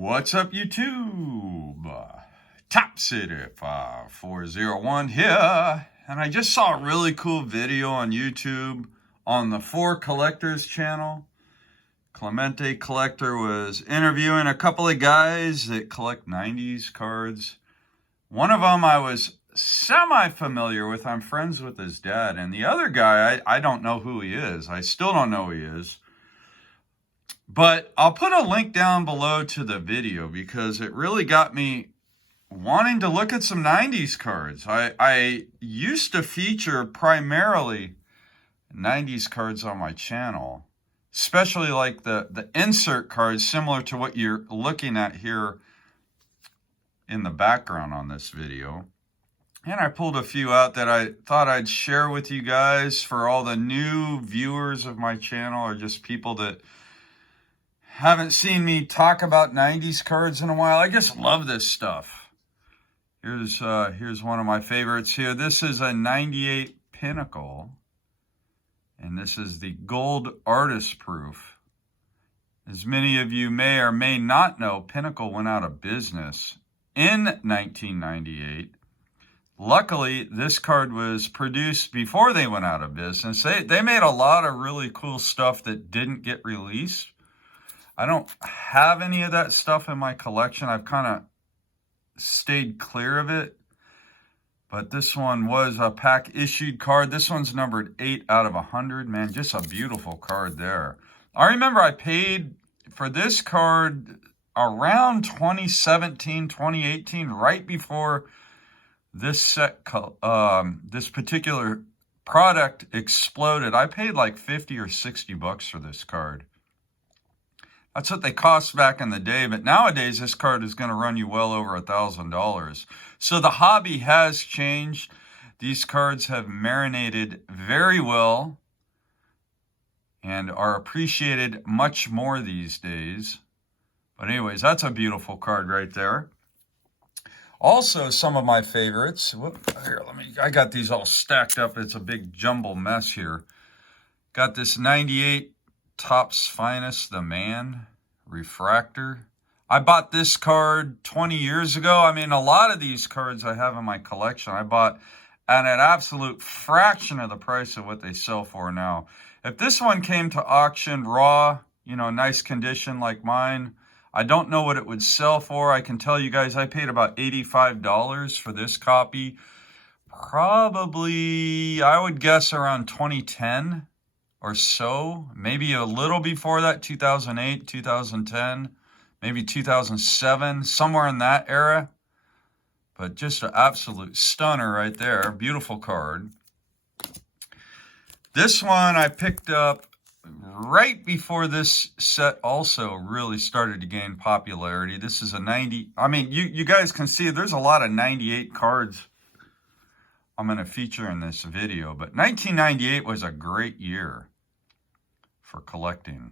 What's up, YouTube? Top City 5401 here, and I just saw a really cool video on YouTube on the For Collectors channel. Clemente Collector was interviewing a couple of guys that collect 90s cards. One of them I was semi-familiar with. I'm friends with his dad, and the other guy, I don't know who he is. I still don't know who he is. But I'll put a link down below to the video because it really got me wanting to look at some 90s cards. I used to feature primarily 90s cards on my channel, especially like the insert cards similar to what you're looking at here in the background on this video. And I pulled a few out that I thought I'd share with you guys for all the new viewers of my channel or just people that haven't seen me talk about 90s cards in a while. I just love this stuff. Here's one of my favorites here. This is a 98 Pinnacle, and this is the gold artist proof. As many of you may or may not know, Pinnacle went out of business in 1998. Luckily, this card was produced before they went out of business. They made a lot of really cool stuff that didn't get released. I don't have any of that stuff in my collection. I've kind of stayed clear of it. But this one was a pack issued card. This one's numbered 8 out of 100. Man, just a beautiful card there. I remember I paid for this card around 2017, 2018, right before this set, this particular product exploded. I paid like 50 or 60 bucks for this card. That's what they cost back in the day, but nowadays this card is going to run you well over $1,000. So the hobby has changed. These cards have marinated very well and are appreciated much more these days. But anyways, that's a beautiful card right there. Also, some of my favorites. Here, I got these all stacked up. It's a big jumble mess here. Got this 98 Topps Finest, the Man Refractor. I bought this card 20 years ago. I mean, a lot of these cards I have in my collection, I bought at an absolute fraction of the price of what they sell for now. If this one came to auction raw, you know, nice condition like mine, I don't know what it would sell for. I can tell you guys I paid about $85 for this copy. Probably, I would guess around 2010. Or so, maybe a little before that, 2008, 2010, maybe 2007, somewhere in that era. But just an absolute stunner right there. Beautiful card. This one I picked up right before this set also really started to gain popularity. This is a 90. I mean, you guys can see there's a lot of 98 cards I'm going to feature in this video. But 1998 was a great year for collecting.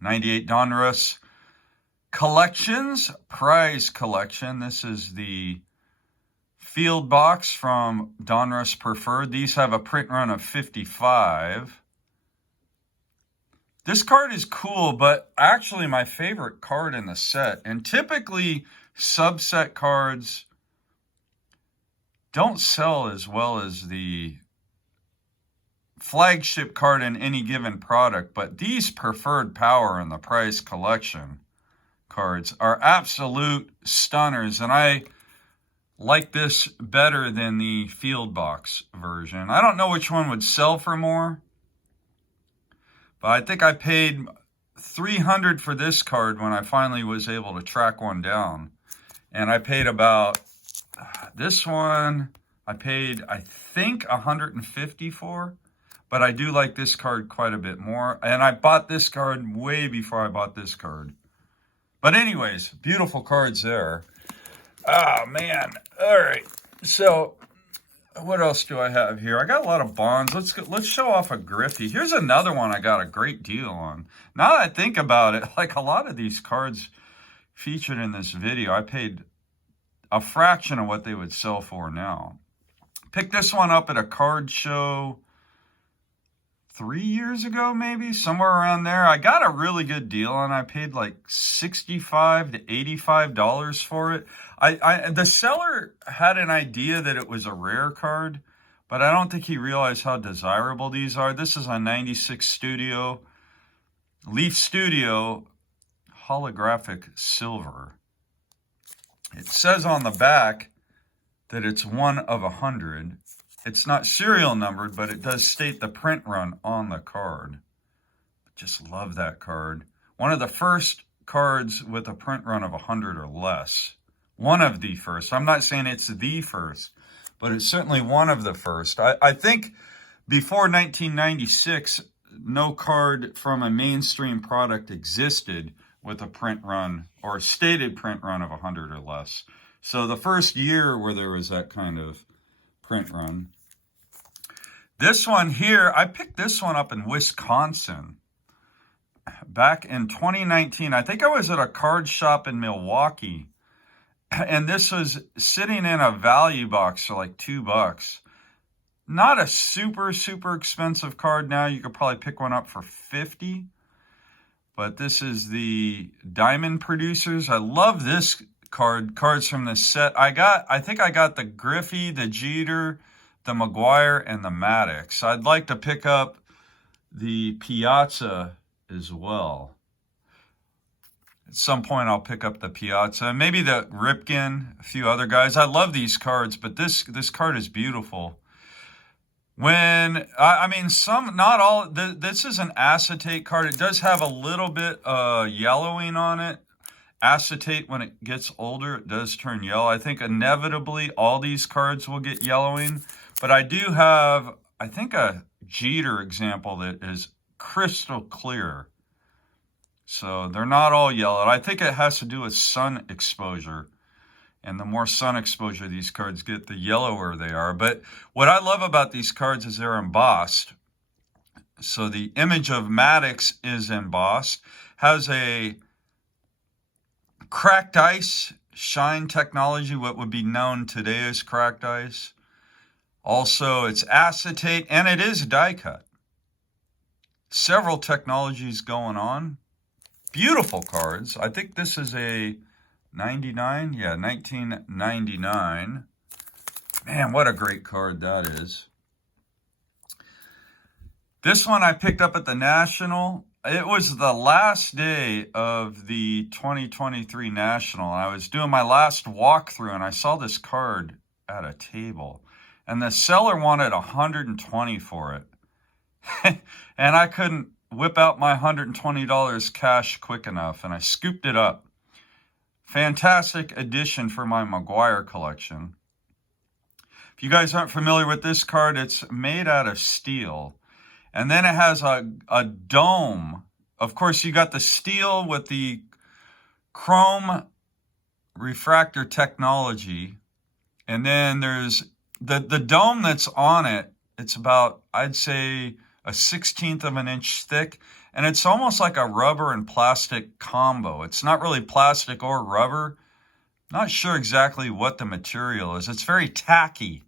98 Donruss Collections Prize Collection. This is the field box from Donruss Preferred. These have a print run of 55. This card is cool, but actually my favorite card in the set. And typically subset cards don't sell as well as the flagship card in any given product, but these Preferred Power in the Prize Collection cards are absolute stunners, and I like this better than the field box version. I don't know which one would sell for more, but I think I paid $300 for this card when I finally was able to track one down, and I paid about this one I paid I think $150 for. But I do like this card quite a bit more. And I bought this card way before I bought this card. But anyways, beautiful cards there. Oh, man. All right. So, what else do I have here? I got a lot of bonds. Let's show off a Griffey. Here's another one I got a great deal on. Now that I think about it, like a lot of these cards featured in this video, I paid a fraction of what they would sell for now. Picked this one up at a card show 3 years ago, maybe somewhere around there. I got a really good deal and I paid like $65 to $85 for it. The seller had an idea that it was a rare card, but I don't think he realized how desirable these are. This is a 96 Studio, Leaf Studio holographic silver. It says on the back that it's 1 of 100. It's not serial numbered, but it does state the print run on the card. Just love that card. One of the first cards with a print run of 100 or less. One of the first. I'm not saying it's the first, but it's certainly one of the first. I think before 1996, no card from a mainstream product existed with a print run or a stated print run of 100 or less. So the first year where there was that kind of print run. This one here, I picked this one up in Wisconsin back in 2019. I think I was at a card shop in Milwaukee, and this was sitting in a value box for like $2. Not a super expensive card now. You could probably pick one up for $50. But this is the Diamond Producers. I love this cards from this set. I think I got the Griffey, the Jeter, the McGuire, and the Maddox. I'd like to pick up the Piazza as well. At some point I'll pick up the Piazza, maybe the Ripken, a few other guys. I love these cards, but this card is beautiful. When I mean, some, not all, this is an acetate card. It does have a little bit yellowing on it. Acetate, when it gets older, it does turn yellow. I think inevitably all these cards will get yellowing, but I do have, I think, a Jeter example that is crystal clear. So they're not all yellowed. I think it has to do with sun exposure. And the more sun exposure these cards get, the yellower they are. But what I love about these cards is they're embossed. So the image of Maddox is embossed, has a cracked ice shine technology, what would be known today as cracked ice. Also, it's acetate, and it is die cut. Several technologies going on. Beautiful cards. I think this is a 99? Yeah, 1999. Man, what a great card that is. This one I picked up at the National. It was the last day of the 2023 National. I was doing my last walkthrough, and I saw this card at a table. And the seller wanted $120 for it. And I couldn't whip out my $120 cash quick enough, and I scooped it up. Fantastic addition for my McGuire collection. If you guys aren't familiar with this card, it's made out of steel. And then it has a dome. Of course, you got the steel with the chrome refractor technology. And then there's the dome that's on it. It's about, I'd say, a 1/16 of an inch thick. And it's almost like a rubber and plastic combo. It's not really plastic or rubber. Not sure exactly what the material is. It's very tacky.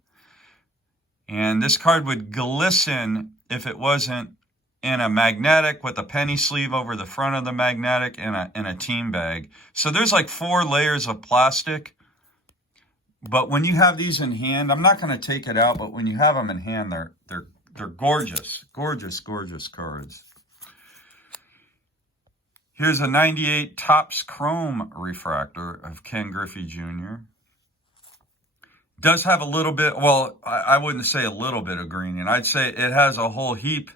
And this card would glisten if it wasn't in a magnetic with a penny sleeve over the front of the magnetic and a team bag. So there's like 4 layers of plastic. But when you have these in hand, I'm not going to take it out, but when you have them in hand, they're gorgeous. Gorgeous cards. Here's a 98 Topps Chrome refractor of Ken Griffey Jr. Does have a little bit, well, I wouldn't say a little bit of greening. I'd say it has a whole heap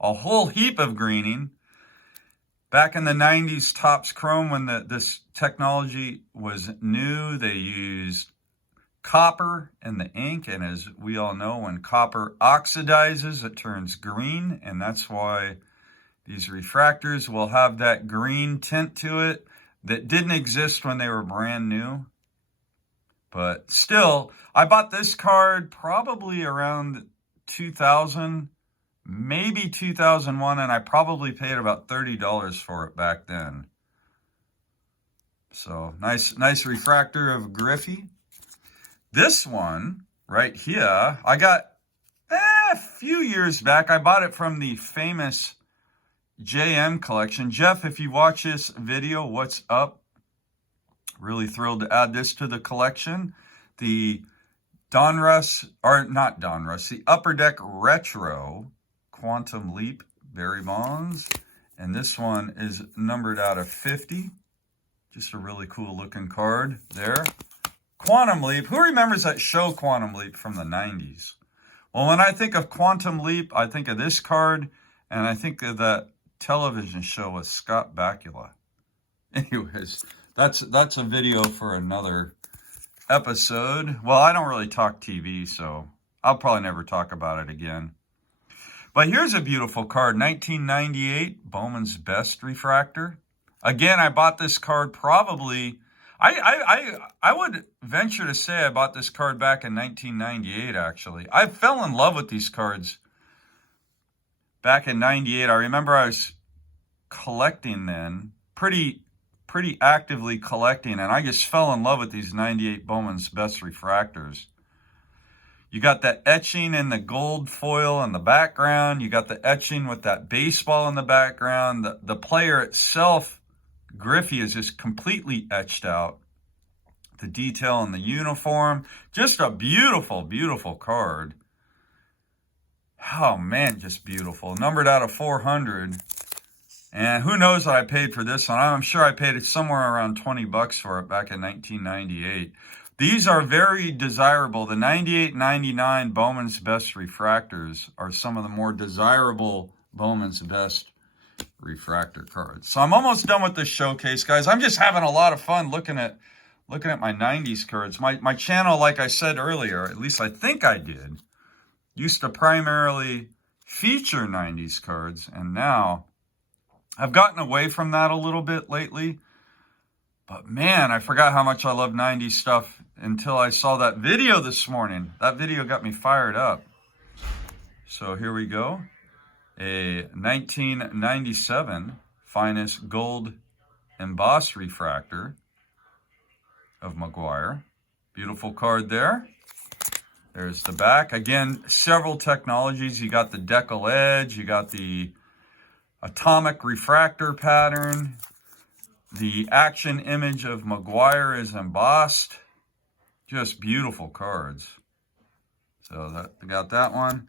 of greening. Back in the 90s, Topps Chrome, when this technology was new, they used copper in the ink. And as we all know, when copper oxidizes, it turns green. And that's why these refractors will have that green tint to it that didn't exist when they were brand new. But still, I bought this card probably around 2000, maybe 2001, and I probably paid about $30 for it back then. So nice refractor of Griffey. This one right here, I got a few years back. I bought it from the famous JM collection. Jeff, if you watch this video, what's up? Really thrilled to add this to the collection. The Donruss, or not Donruss, the Upper Deck Retro Quantum Leap Barry Bonds. And this one is numbered out of 50. Just a really cool looking card there. Quantum Leap. Who remembers that show Quantum Leap from the 90s? Well, when I think of Quantum Leap, I think of this card, and I think of that television show with Scott Bakula. Anyways, that's a video for another episode. Well, I don't really talk TV, so I'll probably never talk about it again. But here's a beautiful card, 1998 Bowman's Best Refractor. Again, I bought this card probably, I would venture to say I bought this card back in 1998, actually. I fell in love with these cards back in 98. I remember I was collecting then, pretty actively collecting, and I just fell in love with these 98 Bowman's Best Refractors. You got that etching in the gold foil in the background. You got the etching with that baseball in the background. The player itself, Griffey, is just completely etched out. The detail in the uniform. Just a beautiful, beautiful card. Oh, man, just beautiful. Numbered out of 400. And who knows what I paid for this one. I'm sure I paid it somewhere around 20 bucks for it back in 1998. These are very desirable. The 98-99 Bowman's Best Refractors are some of the more desirable Bowman's Best refractor cards. So I'm almost done with this showcase, guys. I'm just having a lot of fun looking at my 90s cards. My channel, like I said earlier, at least I think I did, used to primarily feature 90s cards, and now I've gotten away from that a little bit lately. But man, I forgot how much I love 90s stuff until I saw that video this morning. That video got me fired up. So here we go. A 1997 finest gold embossed refractor of McGwire. Beautiful card there. There's the back. Again, several technologies. You got the decal edge. You got the atomic refractor pattern. The action image of McGwire is embossed. Just beautiful cards. So that I got that one.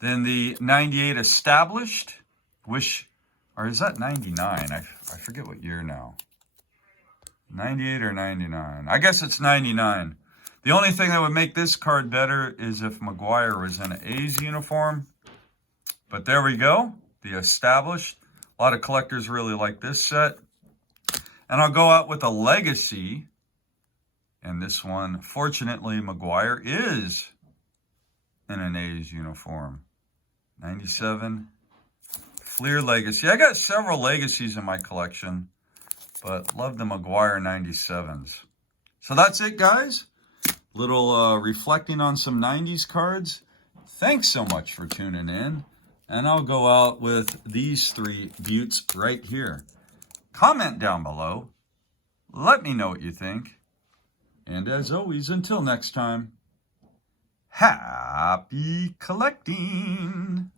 Then the 98 established, or is that 99? I forget what year now. 98 or 99? I guess it's 99. The only thing that would make this card better is if McGwire was in an A's uniform. But there we go, the established. A lot of collectors really like this set. And I'll go out with a legacy. And this one, fortunately, McGwire is in an A's uniform. 97 Fleer Legacy. I got several legacies in my collection, but love the McGwire 97s. So that's it, guys. Little reflecting on some 90s cards. Thanks so much for tuning in. And I'll go out with these three beauts right here. Comment down below. Let me know what you think. And as always, until next time, happy collecting.